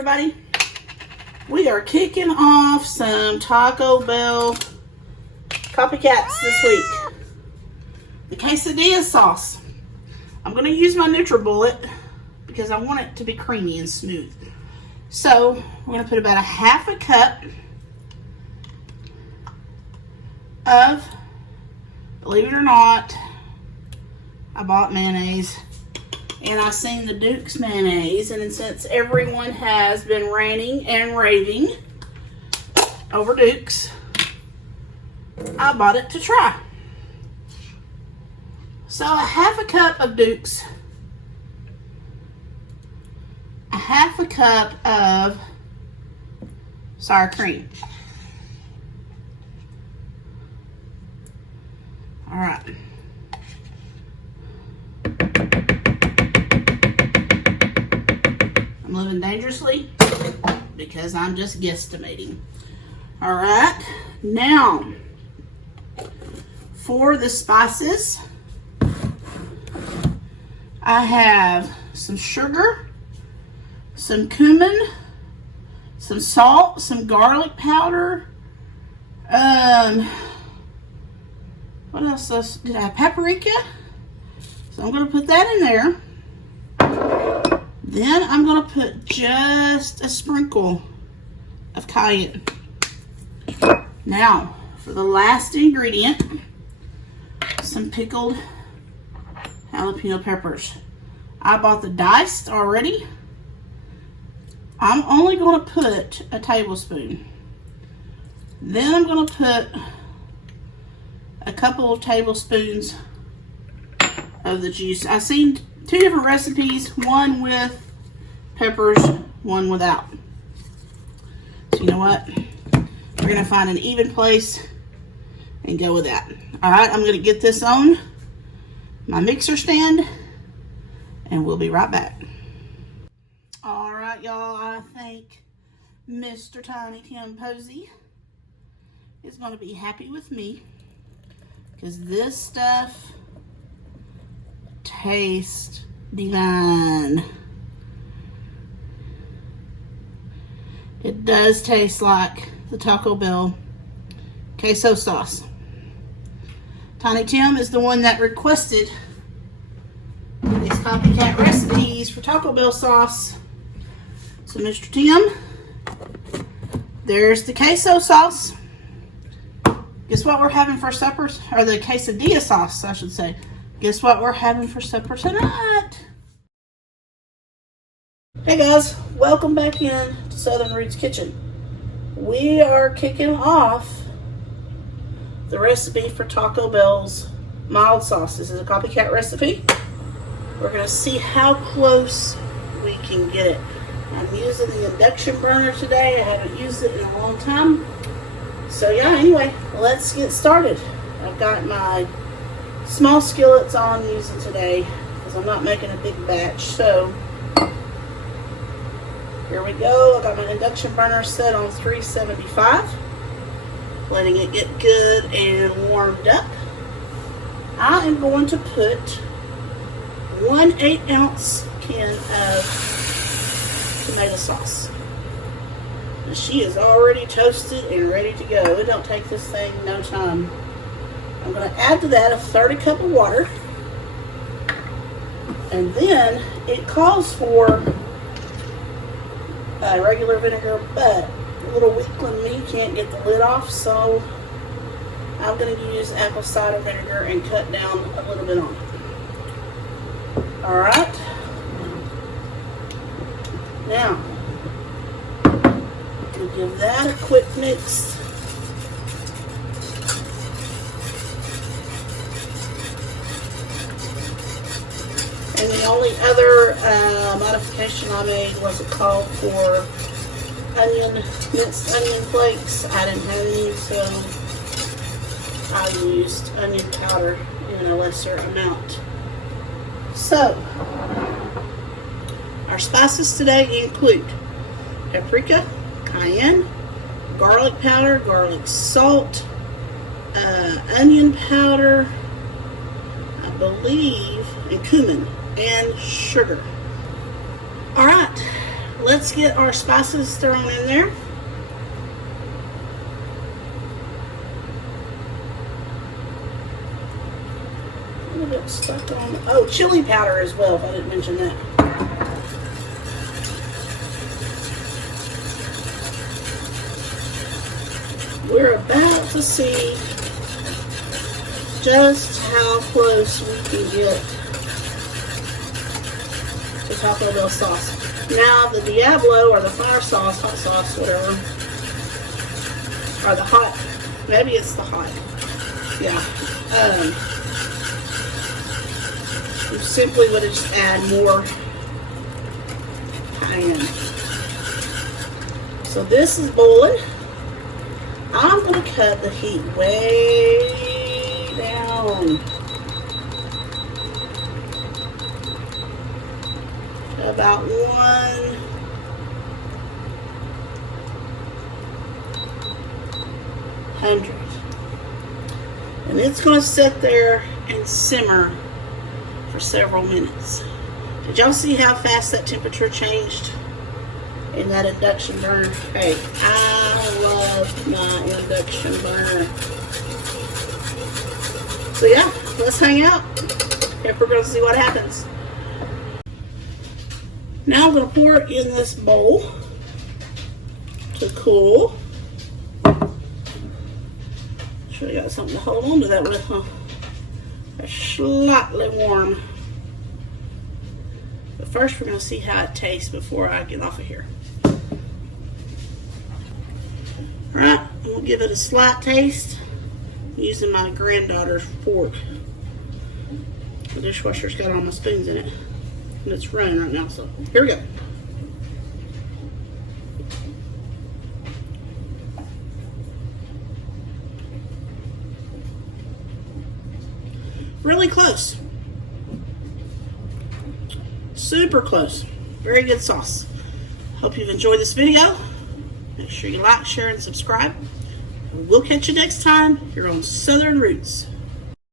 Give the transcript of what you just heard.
everybody. We are kicking off some Taco Bell Copycats this week. The Quesadilla sauce. I'm going to use my NutriBullet because I want it to be creamy and smooth. So we're going to put about a half a cup of, believe it or not, I bought mayonnaise. And I seen the Duke's mayonnaise, and since everyone has been ranting and raving over Duke's, I bought it to try. So a half a cup of Duke's, a half a cup of sour cream. All right. I'm living dangerously because I'm just guesstimating. All right, now for the spices, I have some sugar, some cumin, some salt, some garlic powder. What else did I have? Paprika. So I'm going to put that in there. Then I'm going to put just a sprinkle of cayenne. Now, for the last ingredient, some pickled jalapeno peppers. I bought the diced already. I'm only going to put a tablespoon. Then I'm going to put a couple of tablespoons of the juice. I've seen two different recipes, one with peppers, one without. So you know what? We're going to find an even place and go with that. All right, I'm going to get this on my mixer stand and we'll be right back. All right, y'all, I think Mr. Tiny Tim Posey is going to be happy with me because this stuff tastes divine. It does taste like the Taco Bell queso sauce. Tiny Tim is the one that requested these copycat recipes for Taco Bell sauce. So Mr. Tim, there's the queso sauce. Guess what we're having for supper? Or the quesadilla sauce, I should say. Guess what we're having for supper tonight? Hey guys, welcome back in to Southern Roots Kitchen. We are kicking off the recipe for Taco Bell's mild sauce. This is a copycat recipe. We're going to see how close we can get it. I'm using the induction burner today. I haven't used it in a long time. So yeah, anyway, let's get started. I've got my small skillets on using today because I'm not making a big batch. So here we go. I got my induction burner set on 375, letting it get good and warmed up. I am going to put 1 8-ounce can of tomato sauce. Now, she is already toasted and ready to go. It don't take this thing no time. I'm going to add to that a 1/3 cup of water. And then it calls for regular vinegar, but a little weakling me can't get the lid off, so I'm going to use apple cider vinegar and cut down a little bit on it. Alright. Now, we'll give that a quick mix. And the only other modification I made was a call for minced onion flakes. I didn't have any, so I used onion powder in a lesser amount. So, our spices today include paprika, cayenne, garlic powder, garlic salt, onion powder, I believe, and cumin, and sugar. Alright, let's get our spices thrown in there. A little bit stuck on. Oh, chili powder as well, if I didn't mention that. We're about to see just how close we can get to Taco Bell sauce. Now the Diablo or the fire sauce, hot sauce, whatever, or the hot, maybe it's the hot, yeah. You simply would just add more cayenne. So this is boiling. I'm going to cut the heat way down. About 100. And it's going to sit there and simmer for several minutes. Did y'all see how fast that temperature changed in that induction burner? Hey, I love my induction burner. So yeah, let's hang out. If we're going to see what happens. Now I'm going to pour it in this bowl to cool. Sure you got something to hold on to that with, huh? It's slightly warm. But first we're going to see how it tastes before I get off of here. Alright, I'm going to give it a slight taste using my granddaughter's fork. The dishwasher's got all my spoons in it. And it's running right now, so here we go. Really close. Super close. Very good sauce. Hope you've enjoyed this video. Make sure you like, share, and subscribe. We'll catch you next time here on Southern Roots.